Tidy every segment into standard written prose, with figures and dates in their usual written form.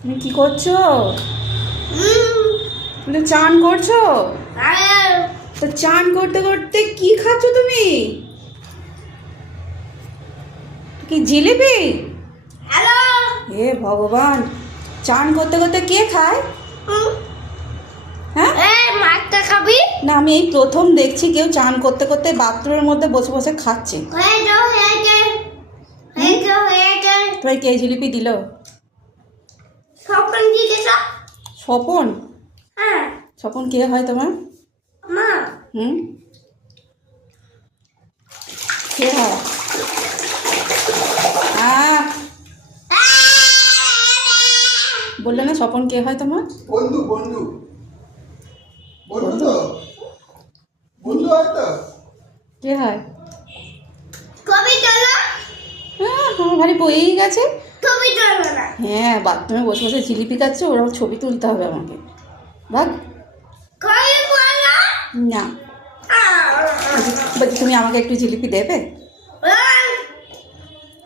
তুমি কি করছো? তুমি চান করছো? তো চান করতে করতে কি খাচ্ছ তুমি? কি জিলিপি? হে ভগবান, চান করতে করতে কে খায়? হ্যাঁ, না আমি এই প্রথম দেখছি কেউ চান করতে করতে বাথরুমের মধ্যে বসে বসে খাচ্ছে। তোমায় কে জিলিপি দিল? স্বপন? স্বপন কে হয় তোমার? হুম, কে হয়? আহ, বললে না স্বপন কে হয় তোমার? বন্ধু বন্ধু বন্ধু তো বন্ধু হয় তো। কে হয়? আমার ভারী বয়েই গেছে। হ্যাঁ, বাথরুমে বসে বসে জিলিপি খাচ্ছে, ওরকম ছবি তুলতে হবে আমাকে। ভাগ না, বলছি তুমি আমাকে একটু জিলিপি দেবে?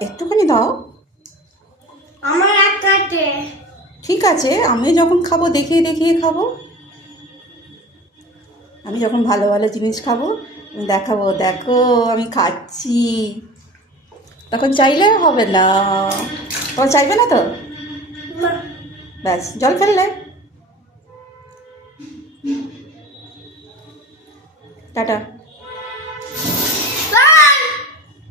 একটুখানি দাও। আমার একটা ঠিক আছে, আমি যখন খাবো দেখিয়ে দেখিয়ে খাবো। আমি যখন ভালো ভালো জিনিস খাবো দেখাবো, দেখো আমি খাচ্ছি। তখন চাইলে হবে না। তখন চাইবে না তো? ব্যাস, জল ফেললে। টাটা।